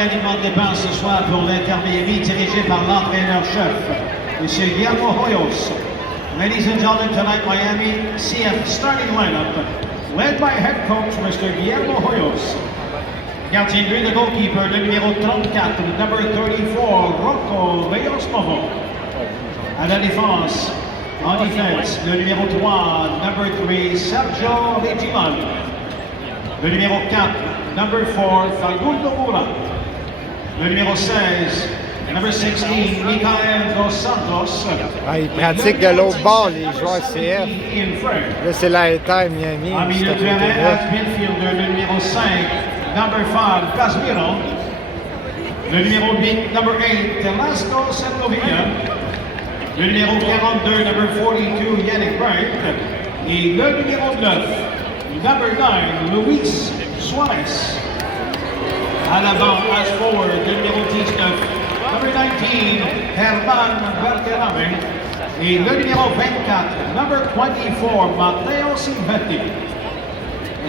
l'alignement de départ ce soir pour l'Inter Miami, dirigé par l'entraîneur-chef, M. Guillermo Hoyos. Ladies and gentlemen, tonight Miami CF starting lineup, led by head coach Mr. Guillermo Hoyos. Gardien de but, le goalkeeper, le numéro 34, number 34, Rocco Reyes-Novo. À la défense, en défense, le numéro 3, number 3, Sergio Regiman. Le numéro 4, number 4, Facundo Mura. Le numéro 16, number 16, Michael Dos Santos. Ah, ils pratiquent de l'autre bord, les joueurs CF. Là, c'est l'Inter Miami. En milieu de terrain, à midfielder, le numéro 5, number 5, Casemiro. Le numéro 8, number 8, Telasco Segovia. Le numéro 42, number 42, Yannick Bright. Et le numéro 9, number 9, Luis Suarez. À l'avant, as forward, le numéro 19, number 19, Herman Berterame. Et le numéro 24, number 24, Matteo Silvetti.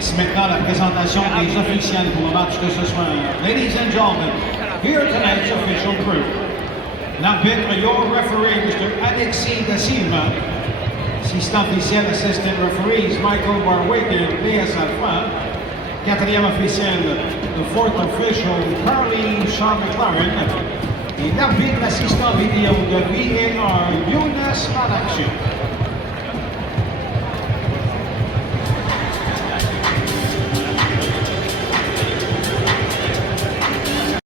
C'est maintenant la présentation des officiels pour le match de ce soir. Ladies and gentlemen, here tonight's official crew. L'arbitre, your referee, Mr. Alexis Da Silva. Assistant officiel, assistant referees, Michael Barwick, P.S. Alpha. Quatrième officiel, the fourth official, Carly Sean McLaren. Et l'arbitre, l'assistant vidéo de VAR, Younes Malaction.